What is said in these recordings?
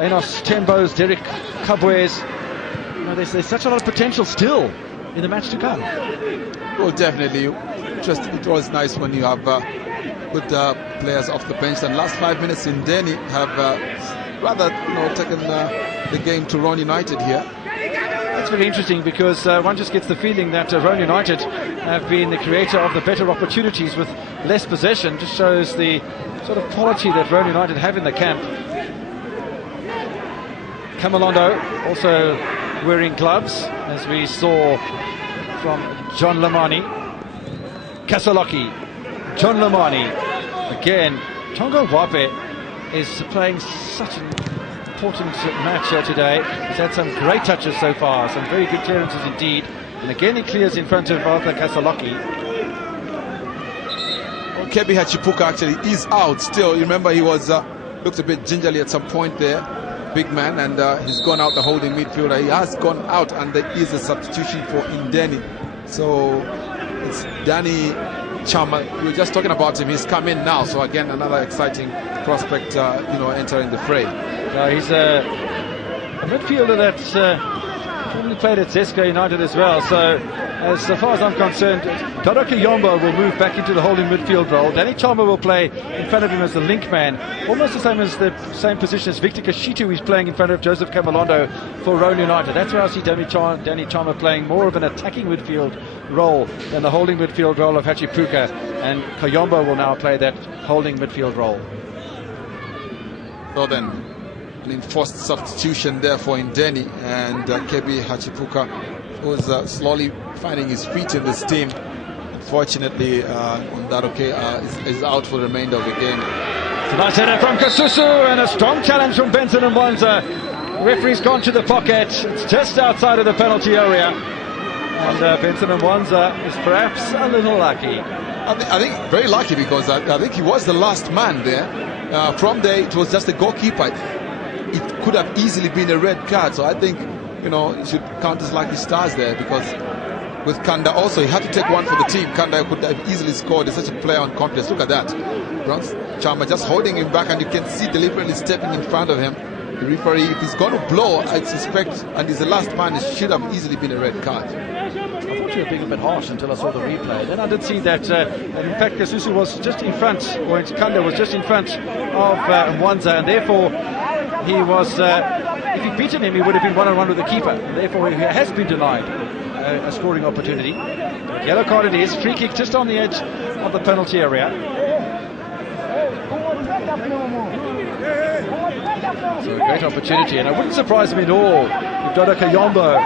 Enos Tembos, Derek Kabwes. There's such a lot of potential still in the match to come. Well, definitely. It was nice when you have good players off the bench. And last 5 minutes in Denny have rather taken the game to Roan United here. That's very interesting because one just gets the feeling that Roan United have been the creator of the better opportunities with less possession. Just shows the sort of quality that Roan United have in the camp. Camalondo also wearing gloves, as we saw from John Lamani. Kasaloki, John Lamani. Again, Tongo Wape is playing such an important match here today. He's had some great touches so far, some very good clearances indeed. And again he clears in front of Arthur Kasaloki. Well, Kebi Hachipuka actually is out still. You remember he was looked a bit gingerly at some point there, big man, and he's gone out, the holding midfielder. He has gone out, and there is a substitution for Indeni. So it's Danny Chama. We were just talking about him. He's come in now. So again, another exciting prospect, entering the fray. He's a midfielder that's formerly played at Zesco United as well. So as far as I'm concerned, Doroka Yombo will move back into the holding midfield role. Danny Chama will play in front of him as the link man, almost the same position as Victor Kashitu, who's playing in front of Joseph Camalondo for Roan United. That's where I see Danny Chama playing more of an attacking midfield role than the holding midfield role of Hachipuka, and Kayombo will now play that holding midfield role. So then, an enforced substitution there for Indeni, and Kebi Hachipuka was slowly finding his feet in this team. Unfortunately, Ndaroke is out for the remainder of the game. Nice header from Kasusu, and a strong challenge from Benson and Mwanza. Referee's gone to the pocket. It's just outside of the penalty area, and Benson and Mwanza is perhaps a little lucky. I think very lucky, because I think he was the last man there. From there, it was just the goalkeeper. It could have easily been a red card, so I think you should count his lucky stars there, because with Kanda also, he had to take one for the team. Kanda could have easily scored. He's such a player on confidence. Look at that. Chama just holding him back, and you can see deliberately stepping in front of him. The referee, if he's going to blow, I suspect, and he's the last man, it should have easily been a red card. I thought you were being a bit harsh until I saw the replay. Then I did see that, in fact, Kasusu was just in front, or Kanda was just in front of Mwanza, and therefore he was, if he'd beaten him, he would have been one-on-one with the keeper. Therefore, he has been denied a scoring opportunity. Yellow card it is. Free kick just on the edge of the penalty area. So a great opportunity, and it wouldn't surprise me at all if Dodo Kayombo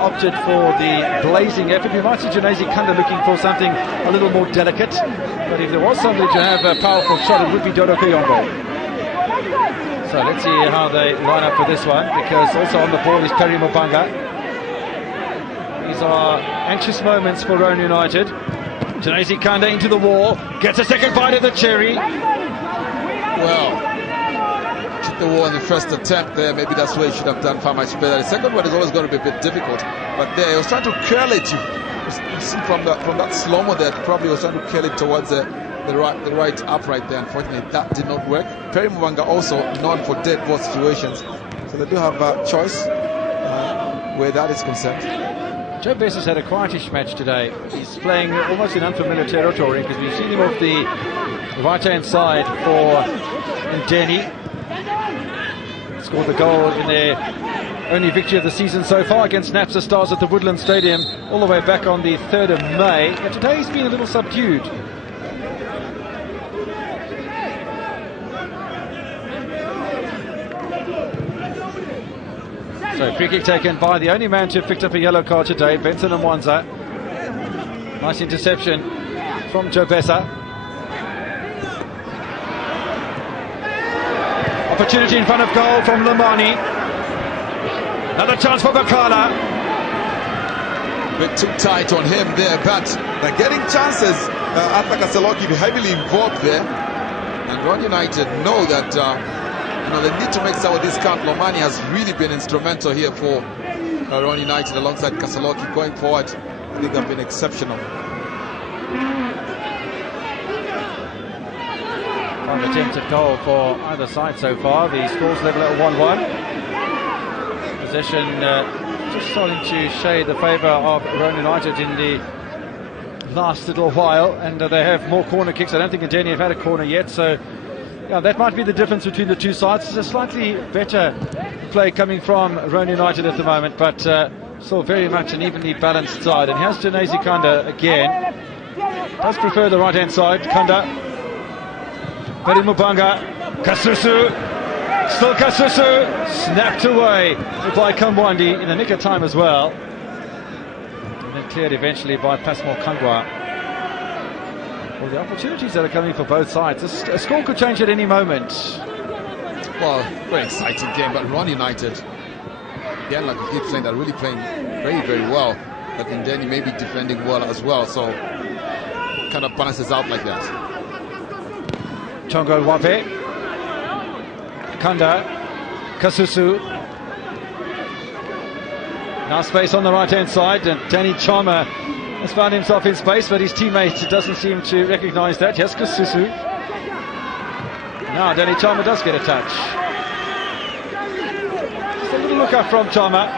opted for the blazing effort. We might see Janezi Kanda looking for something a little more delicate, but if there was somebody to have a powerful shot, it would be Dodo Kayombo. So let's see how they line up for this one, because also on the ball is Perry Mabanga. These are anxious moments for Roan United. Janezi Kanda into the wall, gets a second bite of the cherry. Well, hit the wall in the first attempt there. Maybe that's where he should have done far much better. The second one is always going to be a bit difficult, but there he was trying to curl it. You see from that slow-mo there, probably was trying to curl it towards the right upright there. Unfortunately, that did not work. Perry Mubanga also known for dead ball situations, so they do have a choice where that is concerned. Joe Bess has had a quietish match today. He's playing almost in unfamiliar territory, because we've seen him off the right-hand side for Indeni. Scored the goal in their only victory of the season so far against Napsa Stars at the Woodland Stadium all the way back on the 3rd of May. But today he's been a little subdued. So free kick taken by the only man to have picked up a yellow card today, Benson and Mwanza. Nice interception from Joe Bessa. Opportunity in front of goal from Lamani. Another chance for Bakala. A bit too tight on him there, but they're getting chances. Arthur Kasaloki heavily involved there, and Roan United know that they need to make some of this count. Lomani has really been instrumental here for Roan United alongside Kasaloki going forward. I think they've been exceptional. One attempted goal for either side so far. The score's level at 1-1. Possession just starting to shade the favour of Roan United in the last little while, and they have more corner kicks. I don't think Ndeni have had a corner yet, so yeah, that might be the difference between the two sides. It's a slightly better play coming from Roan United at the moment, but still very much an evenly balanced side. And here's Janezi Kanda again. Does prefer the right-hand side. Kanda. Peri Mubanga. Kasusu. Still Kasusu. Snapped away by Kamwandi in the nick of time as well. And then cleared eventually by Passmore Kangwa. Well, the opportunities that are coming for both sides. A score could change at any moment. Well, very exciting game, but Roan United, again, like we keep saying, they're really playing very, very well. But Ndeni may be defending well as well, so kind of balances out like that. Chongo Wape. Kanda. Kasusu. Now space on the right-hand side, and Danny Chama has found himself in space, but his teammate doesn't seem to recognise that. Yes, Kasusu. Now Danny Chama does get a touch. Just a little look up from Chama.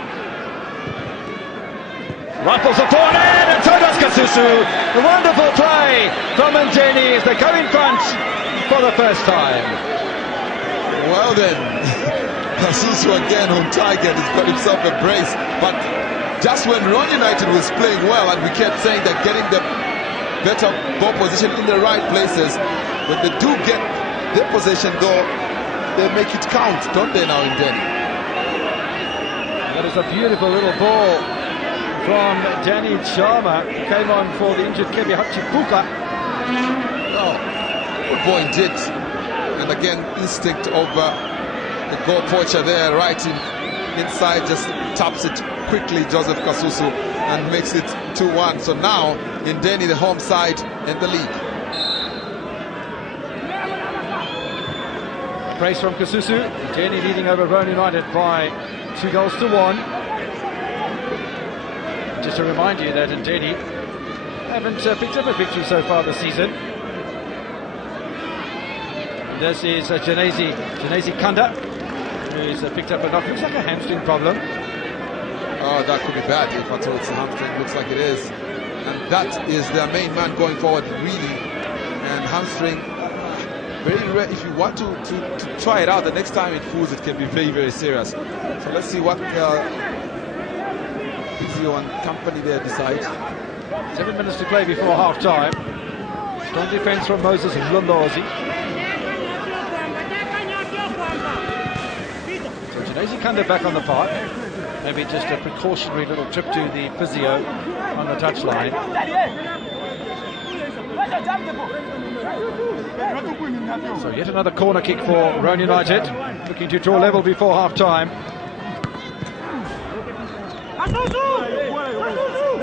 Rifles the ball in, and so does Kasusu. A wonderful play from Ndeni as they go in front for the first time. Well then, Kasusu again on target, has got himself a brace. But just when Roan United was playing well, and we kept saying that getting the better ball position in the right places, when they do get their possession though, they make it count, don't they now, Ndeni? That is a beautiful little ball from Danny Chama. Came on for the injured Kebi Hachipuka. Oh, good boy indeed. And again, instinct of the goal poacher there, right inside, just taps it quickly, Joseph Kasusu, and makes it 2-1. So now, Ndeni, the home side in the league. Brace from Kasusu. Ndeni leading over Roan United by 2-1. Just to remind you that Ndeni haven't picked up a victory so far this season. This is Janezi Kanda, who's picked up a knock. Looks like a hamstring problem. Oh, that could be bad if at all it's a hamstring. Looks like it is. And that is their main man going forward, really. And hamstring, very rare. If you want to try it out, the next time it fools, it can be very, very serious. So let's see what Physio and company there decide. 7 minutes to play before half-time. Strong defence from Moses Mlondolozi. So Janezi Kanda back on the park. Maybe just a precautionary little trip to the physio on the touchline. So yet another corner kick for Roan United, looking to draw level before half-time.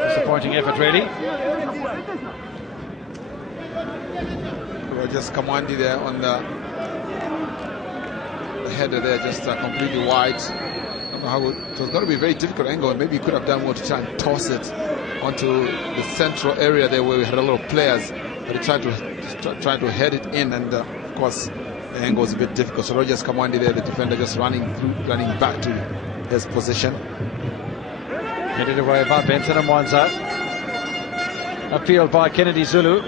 Disappointing effort, really. Just Kamwandi there on the header there, just completely wide. I don't know how it was going to be a very difficult angle, and maybe he could have done more to try and toss it onto the central area there where we had a lot of players, but he tried to head it in, and of course the angle was a bit difficult. So Rogers Kamwandi there, the defender, just running back to his position. Headed away by Benson and Mwanza. Appealed by Kennedy Zulu.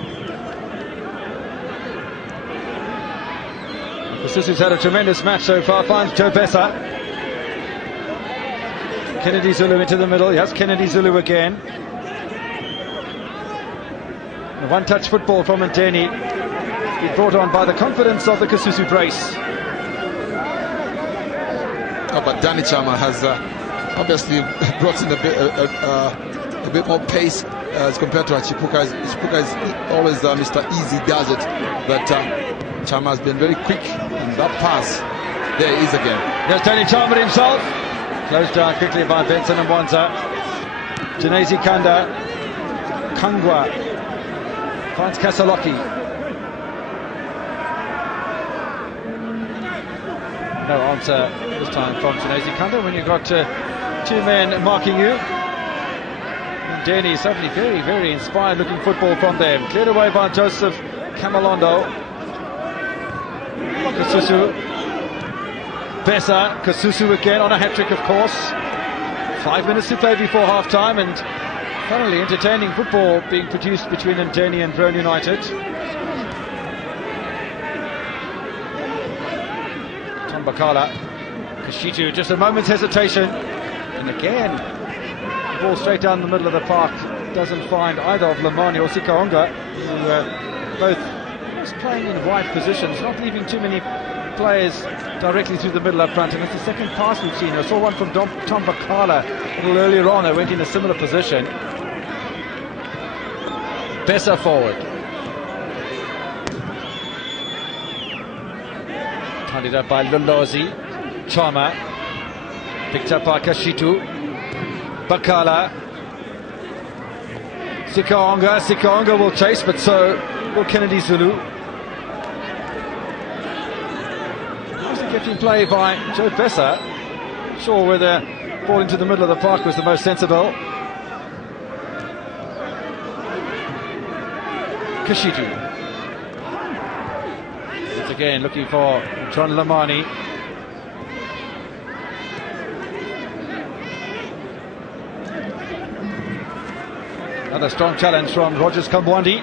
Kasusu's had a tremendous match so far, finds Joe Bessa. Kennedy Zulu into the middle. Yes, Kennedy Zulu again. A one-touch football from Ndeni. He's brought on by the confidence of the Kasusu brace. Oh, but Danny Chama has obviously brought in a bit more pace as compared to Hachipuka. Hachipuka is always Mr. Easy does it, but Chama has been very quick, and that pass, there he is again. There's Danny Chama himself. Closed down quickly by Benson and Mwanza. Janezi Kanda. Kangwa finds Kasaloki. No answer this time from Janezi Kanda when you've got two men marking you. Ndeni suddenly very, very inspired looking football from them. Cleared away by Joseph Camalondo. Kasusu. Besa, Kasusu again on a hat-trick, of course. 5 minutes to play before half-time, and thoroughly entertaining football being produced between Ndeni and Roan United. Tambakala, Kashitu, just a moment's hesitation, and again, the ball straight down the middle of the park. Doesn't find either of Lamani or Sikaonga, who both just playing in wide positions, not leaving too many players directly through the middle up front. And it's the second pass we've seen. I saw one from Tambakala a little earlier on. I went in a similar position. Besa forward. Handed up by Lolozi. Chama. Picked up by Kashitu. Bakala. Sikaonga will chase, but so will Kennedy Zulu. Getting play by Joe Besa. Sure whether ball into the middle of the park was the most sensible. Kashitu. Once again looking for John Lamani. Another strong challenge from Rogers Kambwandi.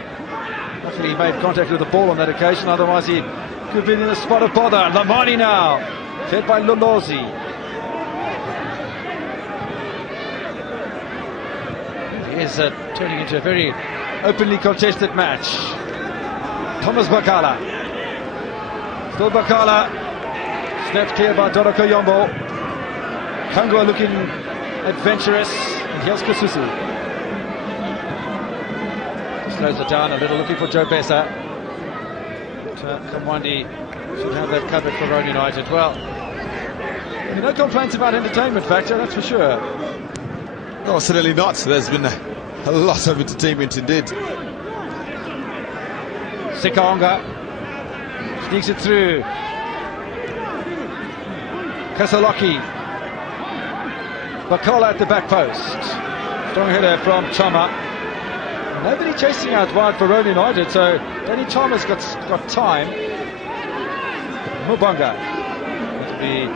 Luckily he made contact with the ball on that occasion, otherwise he could have been in a spot of bother. Lamani now, fed by Lolozi. It is turning into a very openly contested match. Thomas Bakala. Still Bakala. Snapped clear by Doroko Yombo. Kangwa looking adventurous. And here's Kasusu. Slows it down a little, looking for Joe Besa. Kamwandi should have that covered for Roan United. Well, no complaints about entertainment factor, that's for sure. No, certainly not. There's been a lot of entertainment indeed. Sikaonga sneaks it through. Kasaloki. Bakala at the back post. Strong header from Chama. Nobody chasing out wide for Roan United, so Danny Chalmers got time. Mubanga. It'll be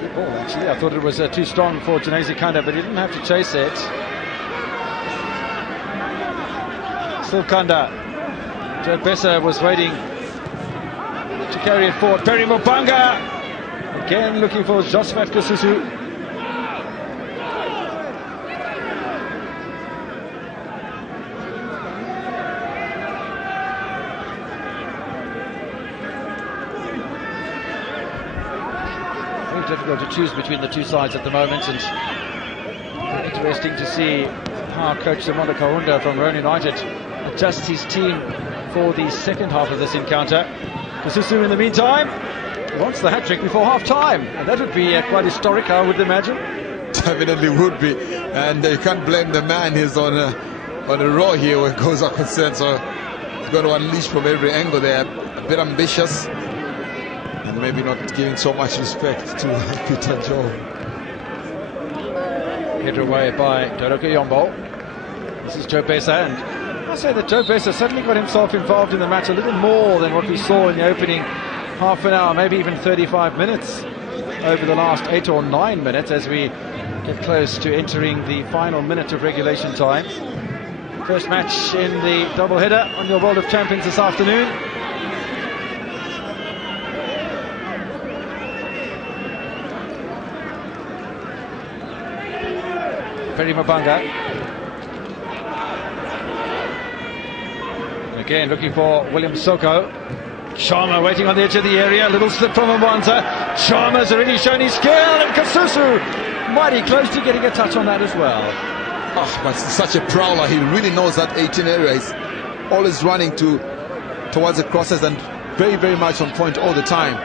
good ball, actually. I thought it was too strong for Janezi Kanda, but he didn't have to chase it. Still Kanda. Joe Besa was waiting to carry it forward. Perry Mubanga again looking for Josephat Kasusu. Difficult to choose between the two sides at the moment, and interesting to see how Coach Semondo Kaunda from Roan United adjusts his team for the second half of this encounter. Kasusu in the meantime wants the hat-trick before half-time, and that would be quite historic, I would imagine. Definitely would be, and you can't blame the man. He's on a roll here where goals are concerned, so he's got to unleash from every angle there. A bit ambitious, and maybe not giving so much respect to Peter Joe. Headed away by Doroko Yombo. This is Joe Besa, and I say that Joe Besa certainly got himself involved in the match a little more than what we saw in the opening half an hour, maybe even 35 minutes over the last 8 or 9 minutes as we get close to entering the final minute of regulation time. First match in the double-header on your World of Champions this afternoon. Perry Mubanga. Again looking for William Soko. Chama waiting on the edge of the area. A little slip from Mwanza. Chama's already shown his skill, and Kasusu mighty close to getting a touch on that as well. Oh, but such a prowler. He really knows that 18 area. He's always running towards the crosses and very, very much on point all the time.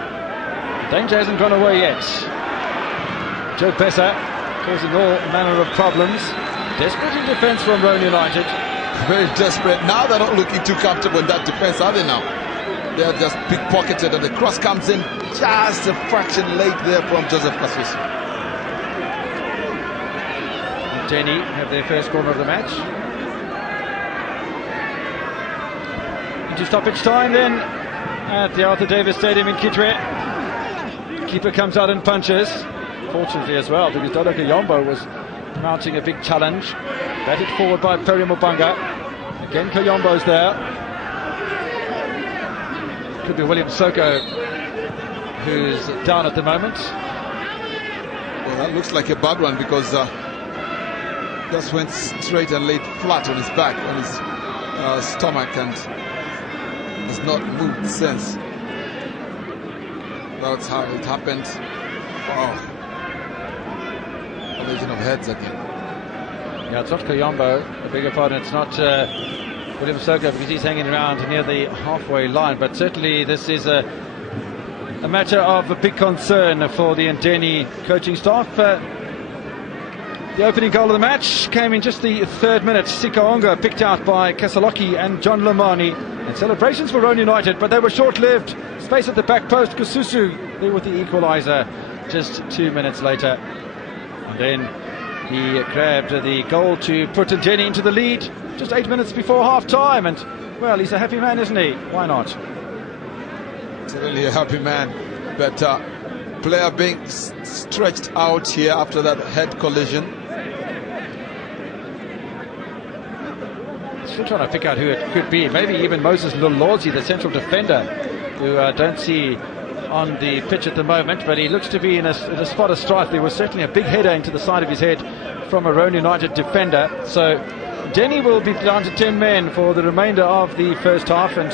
Danger hasn't gone away yet. Joe Besa causing all manner of problems. Desperate in defence from Roan United. Very desperate. Now they're not looking too comfortable in that defence, are they now? They're just pickpocketed, and the cross comes in just a fraction late there from Joseph Kasusu. Ndeni have their first corner of the match. Into stoppage time then. at the Arthur Davis Stadium in Kitwe. Keeper comes out and punches, fortunately as well, because Dodo Kayombo was mounting a big challenge. Batted forward by Perry Mubanga. Again, Kayombo's there. Could be William Soko, who's down at the moment. Well, that looks like a bad one, because just went straight and laid flat on his back, on his stomach, and has not moved since. That's how it happened. Wow. Collision of heads again. Yeah, it's not Kayombo, I beg your pardon, it's not William Soko, because he's hanging around near the halfway line, but certainly this is a matter of a big concern for the Ndeni coaching staff. The opening goal of the match came in just the 3rd minute. Sikaonga picked out by Kasaloki and John Lomani, and celebrations for Roan United, but they were short-lived. Space at the back post, Kususu there with the equaliser just 2 minutes later. And then he grabbed the goal to put Ndeni into the lead just 8 minutes before half-time, and, well, he's a happy man, isn't he? Why not? Certainly a happy man, but player being stretched out here after that head collision. Still trying to pick out who it could be. Maybe even Moses Lulodzi, the central defender, who don't see on the pitch at the moment, but he looks to be in a spot of strife. There was certainly a big header into the side of his head from a Roan United defender. So Ndeni will be down to 10 men for the remainder of the first half, and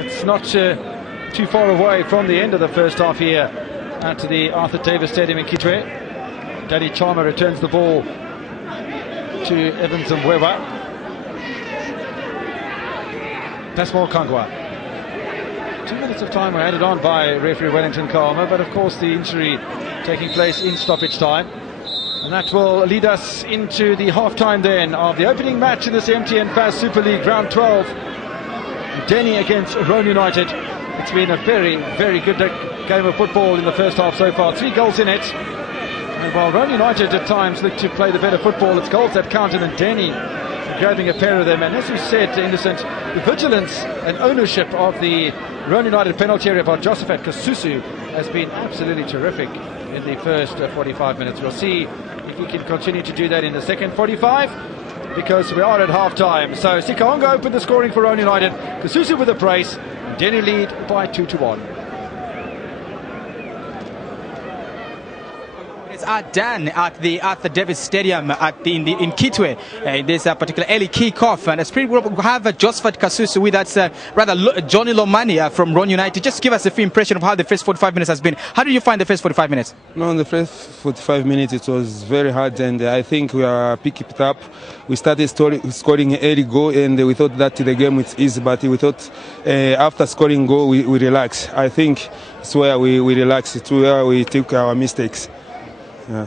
it's not too far away from the end of the first half here at the Arthur Davis Stadium in Kitwe. Danny Chalmer returns the ball to Evans and Weber. Pasmal Kangwa. 2 minutes of time were added on by referee Wellington Kalmer, but of course the injury taking place in stoppage time. And that will lead us into the half-time then of the opening match in this MTN FAS Super League Round 12. Ndeni against Roan United. It's been a very, very good game of football in the first half so far. 3 goals in it. And while Roan United at times look to play the better football, it's goals that count, and Ndeni grabbing a pair of them. And as we said, Innocent, the vigilance and ownership of the Roan United penalty area by Josephat Kasusu has been absolutely terrific in the first 45 minutes. We'll see if he can continue to do that in the second 45, because we are at half-time. So Sikaonga opened the scoring for Roan United. Kasusu with a brace. Ndeni lead by 2-1. It's done at the Arthur Davis Stadium in Kitwe. This particular early kick-off, and Spirit will have Josephat Kasusu with us, Johnny Lomani from Roan United. Just give us a few impression of how the first 45 minutes has been. How did you find the first 45 minutes? No, in the first 45 minutes it was very hard, and I think we are picking it up. We started scoring an early goal, and we thought that the game was easy, but we thought after scoring goal we relaxed. I think it's where we relaxed, it's where we took our mistakes. Yeah.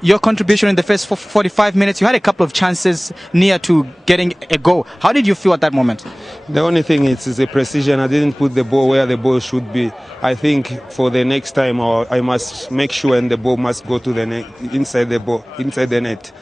Your contribution in the first 45 minutes, you had a couple of chances near to getting a goal. How did you feel at that moment? The only thing is the precision. I didn't put the ball where the ball should be. I think for the next time, I must make sure and the ball must go to the net, inside the net.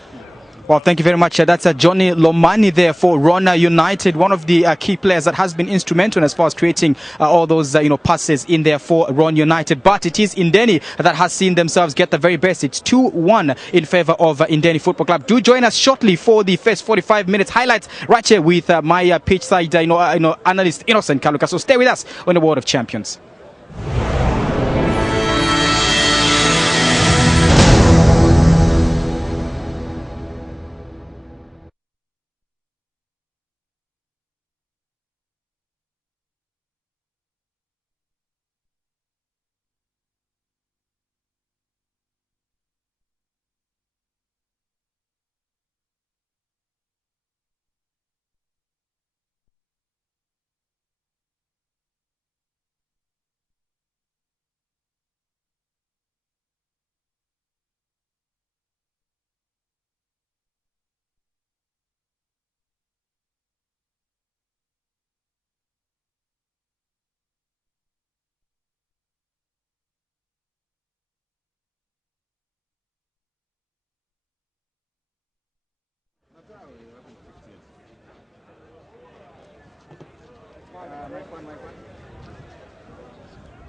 Well, thank you very much. That's Johnny Lomani there for Roan United, one of the key players that has been instrumental as far as creating all those passes in there for Roan United. But it is Ndeni that has seen themselves get the very best. It's 2-1 in favour of Ndeni Football Club. Do join us shortly for the first 45 minutes highlights right here with my pitch side analyst Innocent Kaluka. So stay with us on the World of Champions.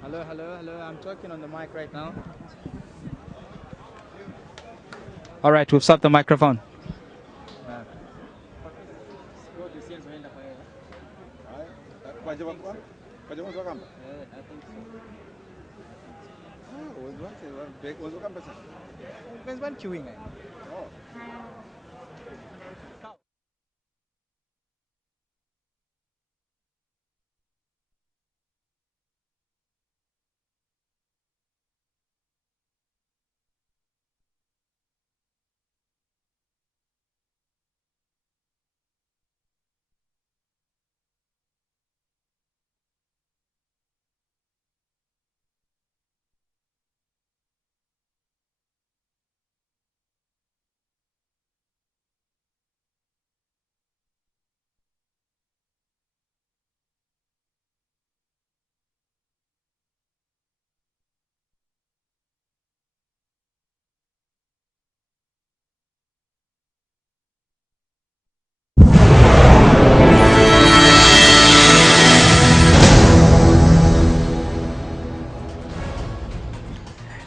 Hello. I'm talking on the mic right now. All right, we've stopped the microphone.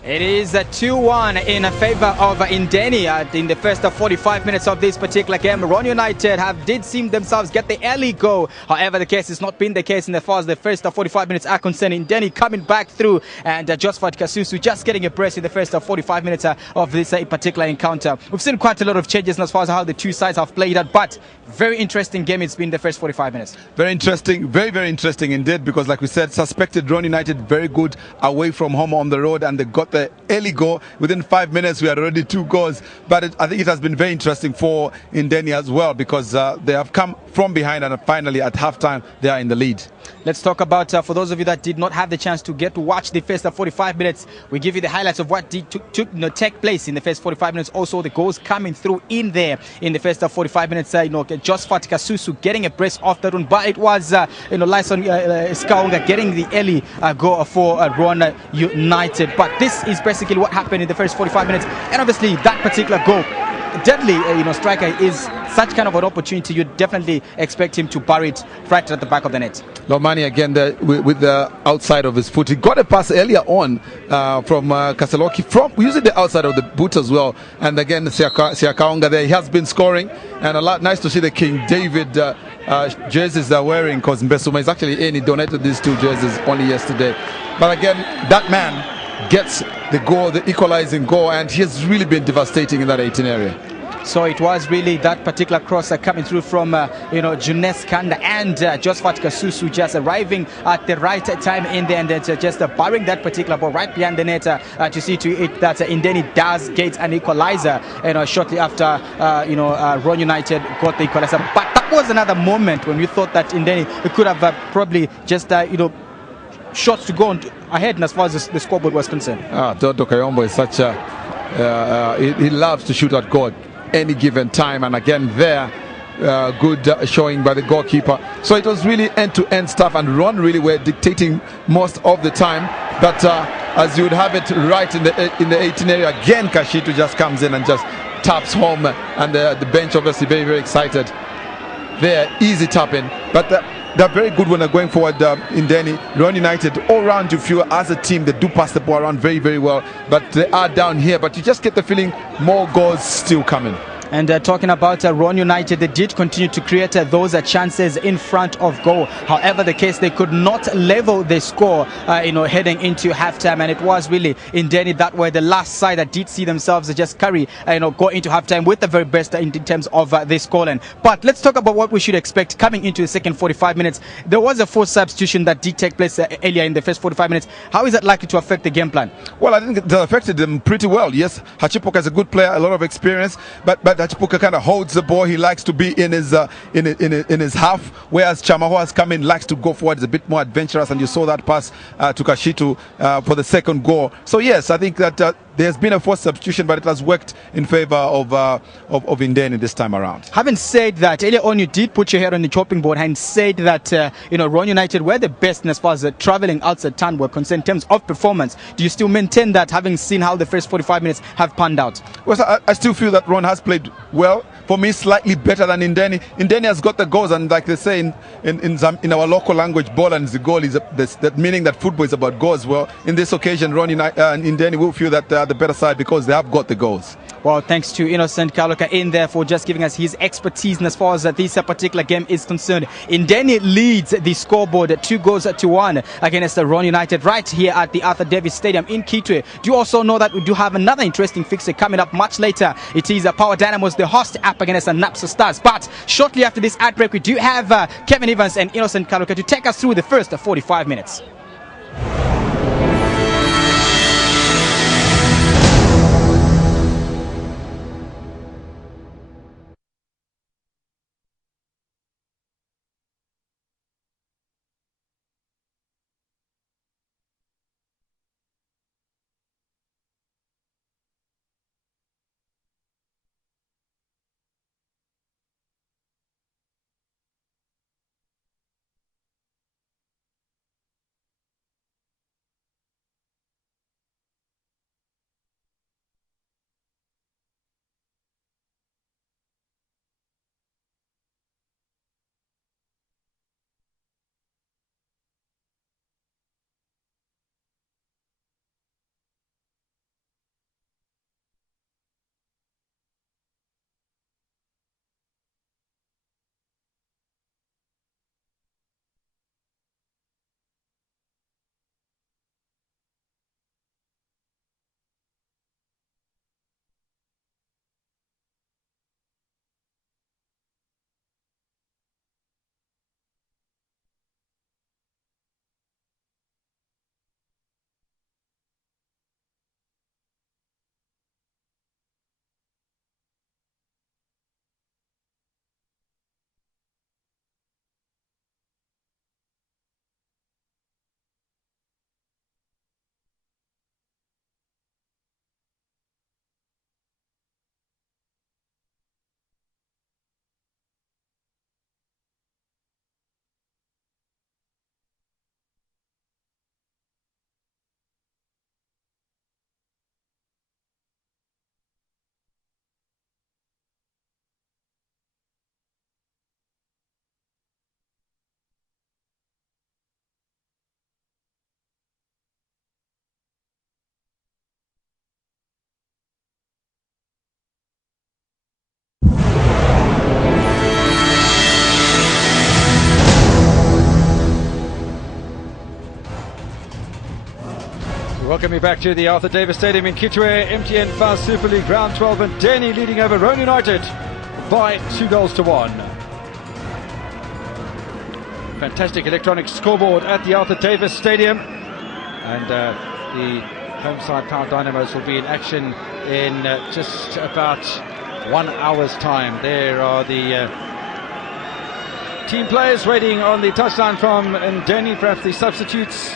It is 2-1 in favor of Indeni in the first 45 minutes of this particular game. Ron United did seem themselves get the early goal. However, the case has not been the case in the first 45 minutes are concerned. Indeni coming back through, and Josephat Kasusu just getting a brace in the first 45 minutes of this particular encounter. We've seen quite a lot of changes as far as how the two sides have played it, but very interesting game it's been the first 45 minutes. Very interesting, very interesting indeed, because like we said, suspected Ron United very good away from home on the road, and they got the early goal. Within 5 minutes we had already 2 goals, but I think it has been very interesting for Indeni as well, because they have come from behind and finally at halftime they are in the lead. Let's talk about, for those of you that did not have the chance to get to watch the first 45 minutes, we give you the highlights of what took place in the first 45 minutes. Also the goals coming through in there in the first 45 minutes. Josephat Kasusu getting a brace off that one, but it was Lyson Skaunga getting the early goal for Ron United. But this is basically what happened in the first 45 minutes, and obviously that particular goal, deadly striker, is such kind of an opportunity. You definitely expect him to bury it right at the back of the net. Lomani again with the outside of his foot. He got a pass earlier on from Kaseloki from using the outside of the boot as well. And again, Siakaonga there, he has been scoring, and a lot nice to see the King David jerseys they're wearing, because Mbesuma is actually in. He donated these 2 jerseys only yesterday. But again, that man gets the goal, the equalizing goal, and he has really been devastating in that 18 area. So it was really that particular cross coming through from Junes Kanda and Josephat Kasusu just arriving at the right time in there, and just burying that particular ball right behind the net to see to it that Indeni does get an equalizer shortly after Ron United got the equalizer. But that was another moment when we thought that Indeni could have probably just shots to go ahead as far as the scoreboard was concerned. Dodo Kayombo is such a he loves to shoot at goal any given time, and again there good showing by the goalkeeper. So it was really end-to-end stuff, and Ron really were dictating most of the time. But as you would have it right in the 18 area, again Kashitu just comes in and just taps home, and the bench obviously very, very excited there. Easy tapping, but they're very good when they're going forward in Indeni. Ron United all round, you feel as a team they do pass the ball around very, very well, but they are down here, but you just get the feeling more goals still coming. And talking about Ron United, they did continue to create those chances in front of goal. However, the case, they could not level the score heading into halftime, and it was really Indeni that were the last side that did see themselves just go into halftime with the very best in terms of this scoreline. But let's talk about what we should expect coming into the second 45 minutes. There was a forced substitution that did take place earlier in the first 45 minutes. How is that likely to affect the game plan? Well, I think it affected them pretty well. Yes, Hachipoka is a good player, a lot of experience, but Hachipoka kind of holds the ball. He likes to be in his half, whereas Chamaho has come in, likes to go forward. He's a bit more adventurous, and you saw that pass to Kashitu for the second goal. So yes, I think that there's been a forced substitution, but it has worked in favor of Indeni this time around. Having said that, earlier on you did put your head on the chopping board and said that Ron United were the best as far as travelling outside town were concerned in terms of performance. Do you still maintain that, having seen how the first 45 minutes have panned out? Well, I still feel that Ron has played well, for me, slightly better than Indeni. Indeni has got the goals, and like they say in our local language, ball and the goal is that meaning that football is about goals. Well, in this occasion, Ron and Indeni will feel that they are the better side because they have got the goals. Well, thanks to Innocent Kaluka in there for just giving us his expertise. And as far as this particular game is concerned, Indeni leads the scoreboard 2-1 against the Ron United right here at the Arthur Davis Stadium in Kitwe. Do you also know that we do have another interesting fixture coming up much later? It is Power Dynamos, the host, up against the Napsa Stars. But shortly after this ad break, we do have Kevin Evans and Innocent Kaluka to take us through the first 45 minutes. Welcome you back to the Arthur Davis Stadium in Kitwe. MTN Fast Super League Round 12, and Denny leading over Ron United by 2-1. Fantastic electronic scoreboard at the Arthur Davis Stadium, and the home side Power Dynamos will be in action in just about 1 hour's time. There are the team players waiting on the touchline from Ndeni, perhaps the substitutes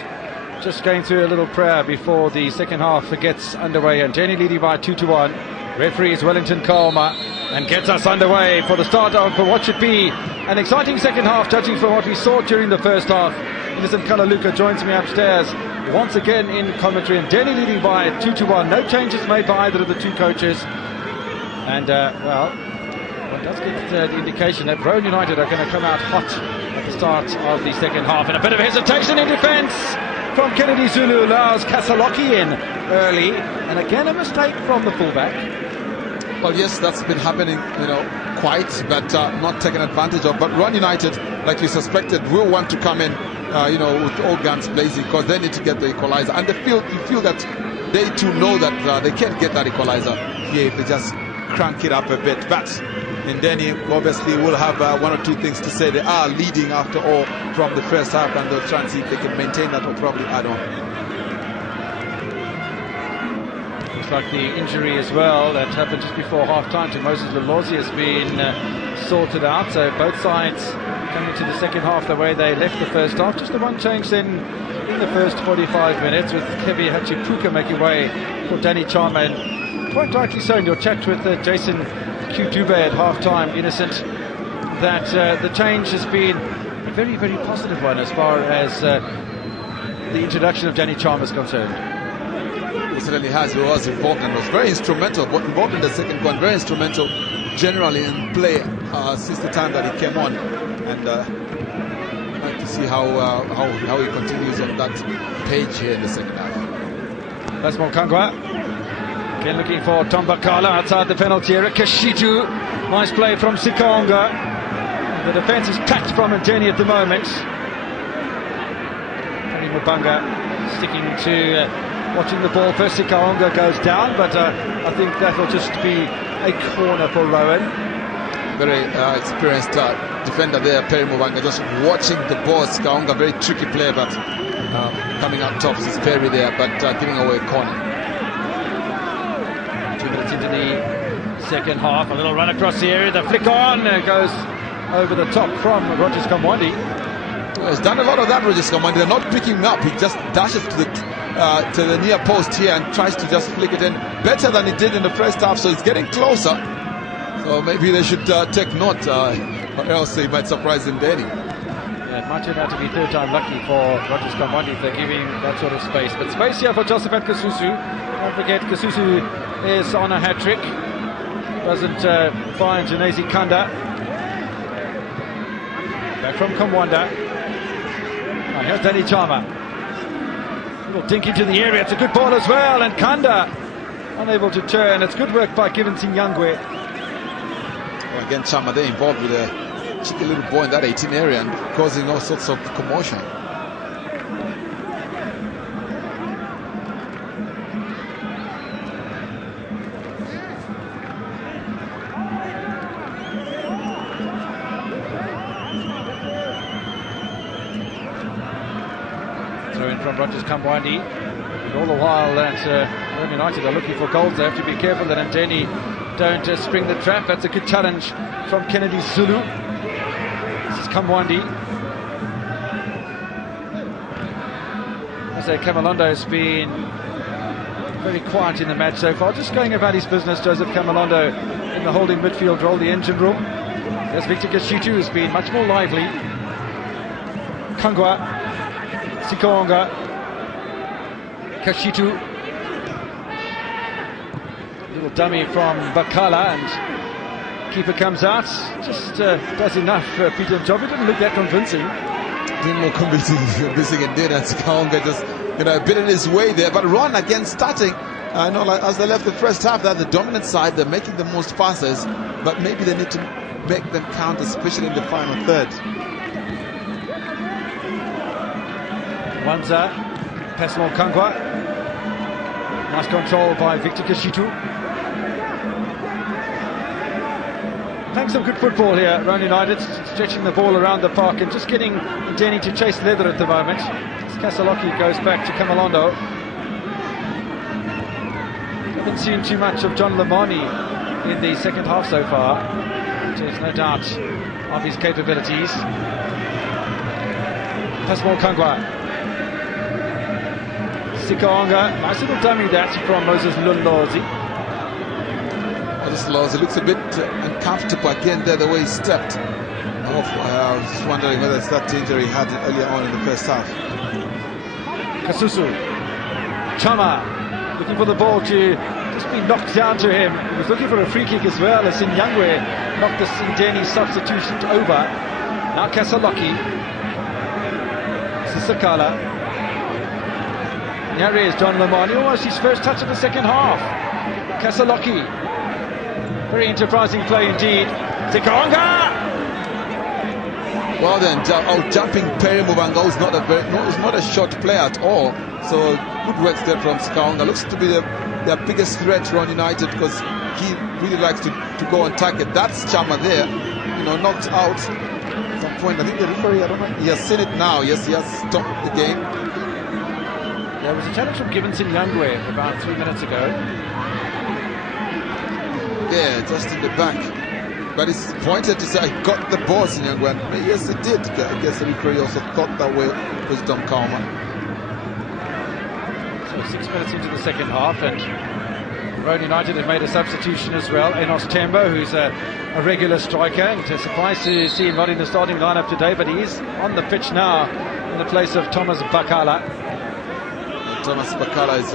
just going through a little prayer before the second half gets underway. And Ndeni leading by 2-1. Referee is Wellington Kalma, and gets us underway for the start of what should be an exciting second half, judging from what we saw during the first half. Innocent Kalaluka joins me upstairs once again in commentary, and Ndeni leading by 2-1. No changes made by either of the two coaches. And well, one does get the indication that Ron United are going to come out hot at the start of the second half. And a bit of hesitation in defence from Kennedy Zulu allows Kasaloki in early, and again a mistake from the fullback. Well, yes, that's been happening, quite, but not taken advantage of. But Ron United, like you suspected, will want to come in, with all guns blazing, because they need to get the equalizer. And you feel that they too know that they can't get that equalizer here if they just crank it up a bit. But Ndeni obviously will have one or two things to say. They are leading after all from the first half, and they'll try and see if they can maintain that or probably add on. Looks like the injury as well that happened just before half-time to Moses Lolozi has been sorted out. So both sides coming to the second half the way they left the first half. Just the one change then in the first 45 minutes, with Kevi Hachipuka making way for Danny Chama. And quite rightly so, in your chat with Jason Q-Dube at half-time, Innocent, that the change has been a very, very positive one as far as the introduction of Danny Chama is concerned. He certainly has. He was involved and was very instrumental, but involved in the second one, very instrumental generally in play since the time that he came on. And I'd like to see how he continues on that page here in the second half. That's Mokangwa. Again looking for Tom Bakala outside the penalty area. Kashitu. Nice play from Sikaonga. The defence is packed from Ndeni at the moment. Tony Mubanga sticking to watching the ball first. Sikaonga goes down, but I think that will just be a corner for Rowan. Very experienced defender there, Perry Mubanga, just watching the ball. Sikaonga, very tricky player, but coming out top is Perry there, but giving away a corner. 2 minutes into the second half, a little run across the area, the flick on goes over the top from Rogers Kamwandi. Well, he's done a lot of that, Rogers Kamwandi. They're not picking him up. He just dashes to the near post here and tries to just flick it in better than he did in the first half, so he's getting closer. So maybe they should take note, or else he might surprise Ndeni. Yeah, it might turn out to be third time lucky for Rogers Kamwandi if they're giving that sort of space. But space here for Josephat Kasusu. Don't forget, Kasusu is on a hat-trick. Doesn't find Janezi Kanda. Back from Kamwanda. Now here's Danny Chama. Little dink into the area. It's a good ball as well. And Kanda unable to turn. It's good work by Given Sinyangwe. Well, again, Chama there involved with a cheeky little ball in that 18 area and causing all sorts of commotion. Throw in from Rogers Kamwandi. And all the while that Rome United are looking for goals, they have to be careful that Ndeni don't spring the trap. That's a good challenge from Kennedy Zulu. This is Kamwandi. I say Kamalondo has been very quiet in the match so far, just going about his business. Joseph Kamalondo in the holding midfield role, the engine room. There's Victor Kashitu, who's been much more lively. Kangwa, Sikaonga, Kashitu. Little dummy from Bakala, and keeper comes out. Just does enough. Peter Njovi didn't look that convincing. Didn't more convincing indeed, and Sikaonga just bit in his way there. But Ron again starting. I know, like, as they left the first half, they're the dominant side. They're making the most passes, but maybe they need to make them count, especially in the final third. Wanza, Pesmo Kangwa. Nice control by Victor Kashitu. Playing some good football here, Rowan United, stretching the ball around the park and just getting Ndeni to chase leather at the moment. Kasaloki goes back to Kamalondo. Haven't seen too much of John Lamani in the second half so far. There's no doubt of his capabilities. Pesmo Kangwa. Sikaonga, nice little dummy that from Moses Lunlozi. Moses Lunlozi looks a bit uncomfortable again there, the way he stepped off. I was just wondering whether it's that injury he had earlier on in the first half. Kasusu. Chama looking for the ball to just be knocked down to him. He was looking for a free kick as well as Sinyangwe knocked the Ndeni substitution over. Now Kasaloki. This is Sakala. Here is John Lamani, almost his first touch of the second half. Kasaloki. Very enterprising play indeed. Sikaonga! Well then, jumping Perry Mubanga is not a short player at all. So good work there from Sikaonga. Looks to be their biggest threat, Rowan United, because he really likes to go and target. That's Chama there, knocked out at some point. I think the referee, I don't know, he has seen it now. Yes, he has stopped the game. There was a challenge from Given Sinyangwe about 3 minutes ago. Yeah, just in the back. But it's pointed to say, I got the ball, Sinyangwe. Yes, it did. I guess the referee also thought that way was Dom Kalma. So 6 minutes into the second half, and Rowan United have made a substitution as well. Enos Tembo, who's a regular striker, and surprised to see him not in the starting lineup today, but he is on the pitch now in the place of Thomas Bakala. Thomas Bakala is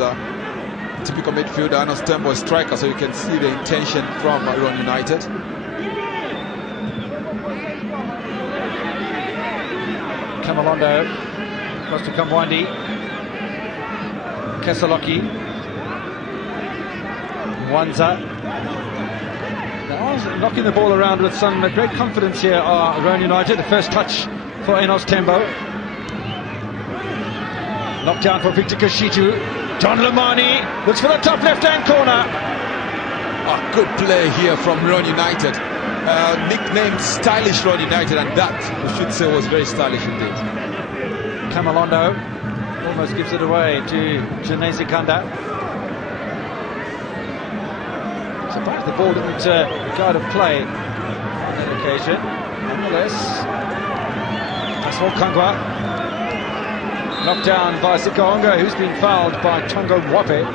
typical midfielder. Enos Tembo, striker, so you can see the intention from Ruan United. Kamalondo, across to Kamwandi. Kesaloki. Mwanza. Now knocking the ball around with some great confidence here are Ruan United. The first touch for Enos Tembo. Knocked down for Victor Kashitu. John Lomani looks for the top left-hand corner. Oh, good play here from Ruan United. Nicknamed Stylish Ruan United, and that, we should say, was very stylish indeed. Kamalondo almost gives it away to Janesi Kanda. Surprised the ball didn't go out of play on that occasion. Nonetheless, Aswal Kangwa. Knocked down by Sikaonga, who's been fouled by Tongo Mwape.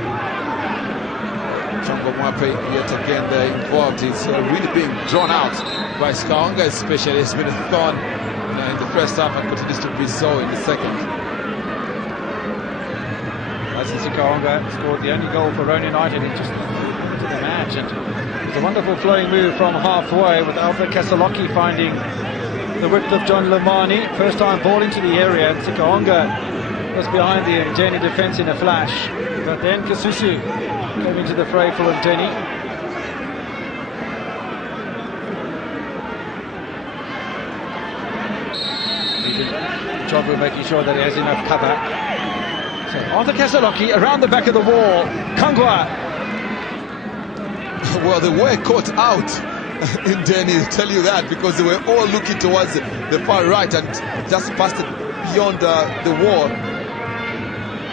Tongo Mwape yet again there involved. He's really being drawn out by Sikaonga, especially. It's been a thorn in the first half and continues to be so in the second. Tyson Sikaonga scored the only goal for Ruan United in just into the match, and it's a wonderful flowing move from halfway with Alfred Kasaloki finding the width of John Lomani. First time ball into the area, and Sikaonga was behind the Ndeni defence in a flash, but then Kasusu came into the fray for Ndeni. He did a job of making sure that he has enough cover. So Arthur Kasaloki around the back of the wall. Kangwa. Well, they were caught out in Ndeni, I'll tell you that, because they were all looking towards the far right and just passed it beyond the wall.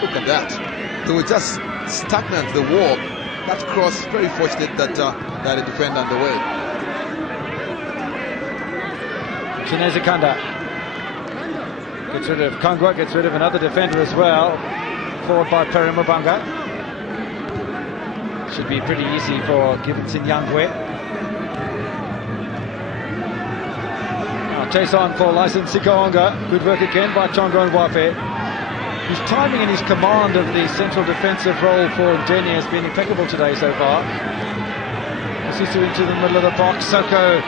Look at that. They were just stagnant, the wall. That cross, very fortunate that that a defender underway. Janesi Kanda gets rid of Kangwa, gets rid of another defender as well. Forward by Perry Mabanga. Should be pretty easy for Gibbonson Yangwe. Now chase on for Lyson Sikaonga. Good work again by Tongo Mwape. His timing and his command of the central defensive role for Ndeni has been impeccable today so far. Kasusu into the middle of the box. Soko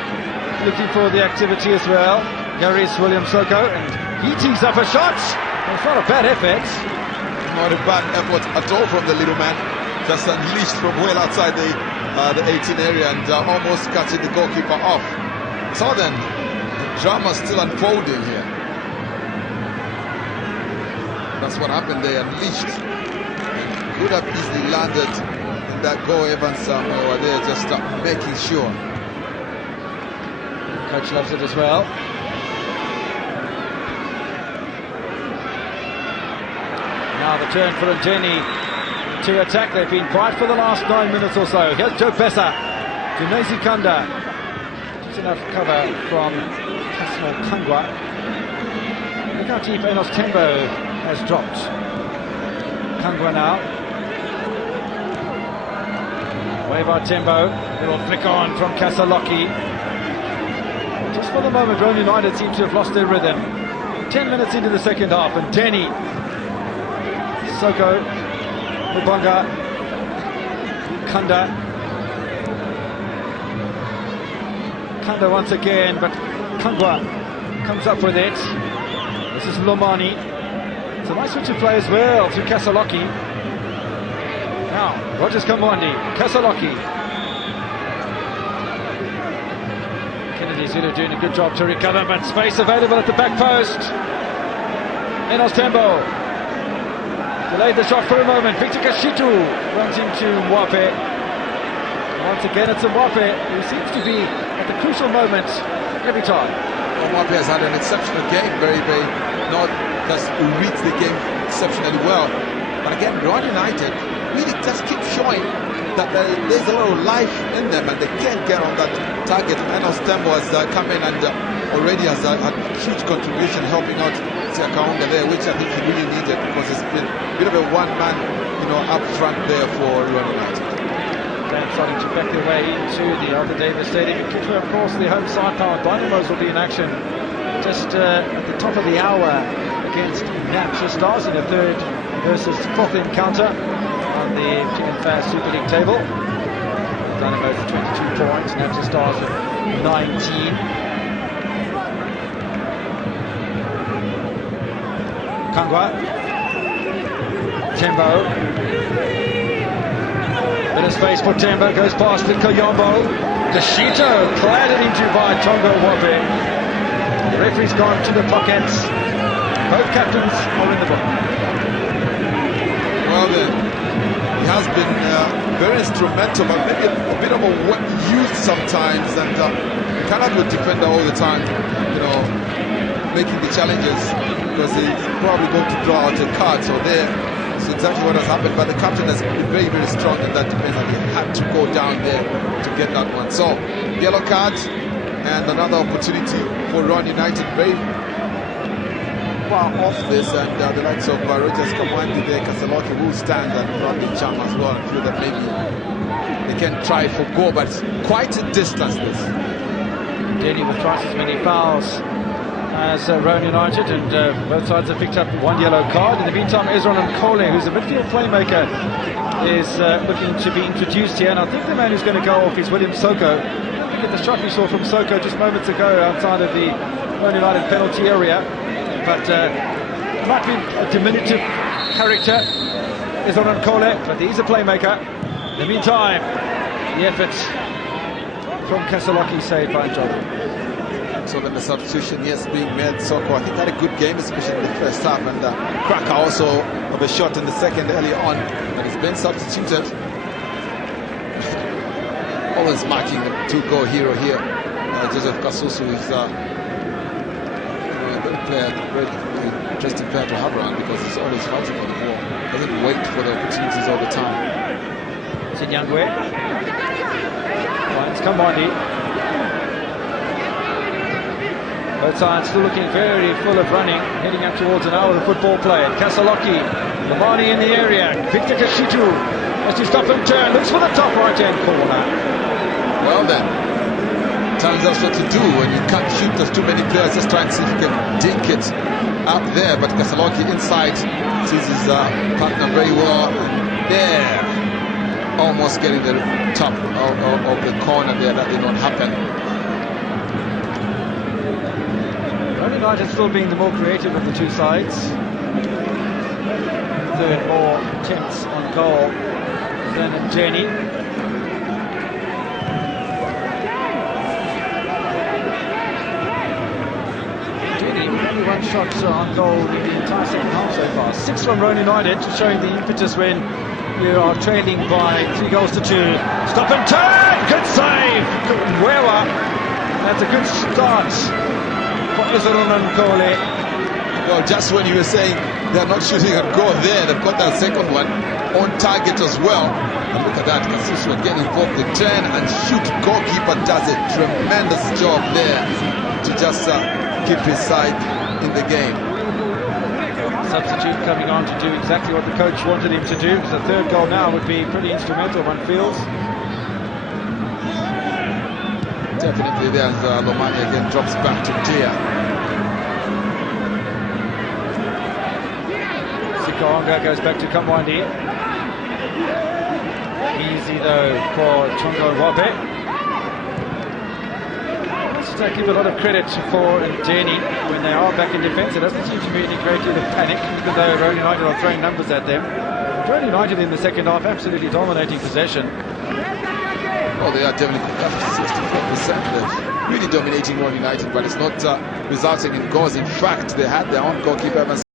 looking for the activity as well. Gary's William Soko, and he tees up a shot. It's not a bad effort. Not a bad effort at all from the little man. Just unleashed from well outside the 18 area and almost catching the goalkeeper off. So then, the drama still unfolding here. That's what happened. They unleashed. Could have easily landed in that goal. Evans were there just making sure. Coach loves it as well. Now the turn for Ndeni to attack. They've been quiet for the last 9 minutes or so. Here's Joe Bessa. Janesi Kanda. Just enough cover from Aswal Kangwa. Look how deep Enos Tembo has dropped. Kangwa now. Way by Tembo. Little flick on from Kasaloki. Just for the moment, Ruan United seem to have lost their rhythm. 10 minutes into the second half, and Ndeni, Soko, Mubanga, Kanda. Kanda once again, but Kangwa comes up with it. This is Lomani. It's a nice switch of play as well to Kasaloki. Now, Rogers Kamwandi, Kasaloki. Kennedy Zulu doing a good job to recover, but space available at the back post. Enos Tembo delayed the shot for a moment. Victor Kashitu runs into Mwape. Once again, it's a Mwape who seems to be at the crucial moment every time. Well, Mwape has had an exceptional game, very not just reads the game exceptionally well. But again, Ruan United really just keep showing that there's a lot of life in them and they can't get on that target. Enos Tembo has come in and already has a huge contribution helping out Sikaonga there, which I think he really needed because it's been a bit of a one-man, up front there for Ruan United. Game starting to back their way into the Arthur Davis Stadium. In Kitwe, of course, the home side power Dynamos will be in action just at the top of the hour against Napsa Stars in a third versus fourth encounter. on the Chicken Fast Super League table. Dynamo's 22 points, Nature Stars with 19. Kangwa. Tembo. Bit of space for Tembo, goes past the Kayombo. Deshito clattered into by Tongo Wape. The referee's gone to the pockets. Both captains are in the book. Well, he has been very instrumental, but maybe a bit of a wet youth sometimes, and cannot be a defender all the time, making the challenges, because he's probably going to draw out a card. So that's exactly what has happened. But the captain has been very, very strong in that defense, and he had to go down there to get that one. So, yellow card and another opportunity for Ron United. Very far off this, and the likes of Rogers Kamwandi there, Kasaloki will stand and run the jam as well, and feel that maybe they can try for goal, but it's quite a distance this. Denny with twice as many fouls as Rowan United, and both sides have picked up one yellow card. In the meantime, Ezron Nkole, who's a midfield playmaker, is looking to be introduced here, and I think the man who's going to go off is William Soko. Look at the shot we saw from Soko just moments ago outside of the Rowan United penalty area. But might be a diminutive character, Ezron Nkole, but he's a playmaker. In the meantime, the effort from Kasaloki saved by Njobe. So then the substitution, yes, being made. Soko, I think, had a good game, especially in the first half, and Cracker also of a shot in the second early on, and he's been substituted. Always marking the two-goal hero here. Joseph Kasusu is a good player, very interesting player to have around, because he's always fighting for the ball. Doesn't wait for the opportunities all the time. Zinyangwe. It's Kamwandi. Both sides still looking very full of running, heading up towards an hour of football play. Kasaloki, Lamani in the area. Victor Kashitu has to stop and turn. Looks for the top right-hand corner. Well then, tells us what to do when you can't shoot. There's too many players. Just try and see if you can dink it up there. But Kasaloki inside sees his partner very well. There, almost getting the top of the corner there. That did not happen. United still being the more creative of the two sides. Third more attempts on goal than Jenny. Jenny, only one shot on goal in the entire second half so far. 6 from Rowan United, showing the impetus when you are trailing by 3-2. Stop and turn! Good save! Wewa. That's a good start. Well, just when you were saying they're not shooting at goal there, they've got that second one on target as well. And look at that, Kasusu would get involved, the turn and shoot. Goalkeeper does a tremendous job there to just keep his side in the game. Substitute coming on to do exactly what the coach wanted him to do, because the third goal now would be pretty instrumental, one feels. Definitely there's Lomani again, drops back to Dia. Sikaonga goes back to Kamwandi. Easy though for Tongo Wape. Let's give a lot of credit for Ndeni when they are back in defence. It doesn't seem to be any great deal of panic, even though Rowan United are throwing numbers at them. Rowan United in the second half absolutely dominating possession. Oh, they are definitely up to 64%. They're really dominating Rowan United, but it's not resulting in goals. In fact, they had their own goalkeeper.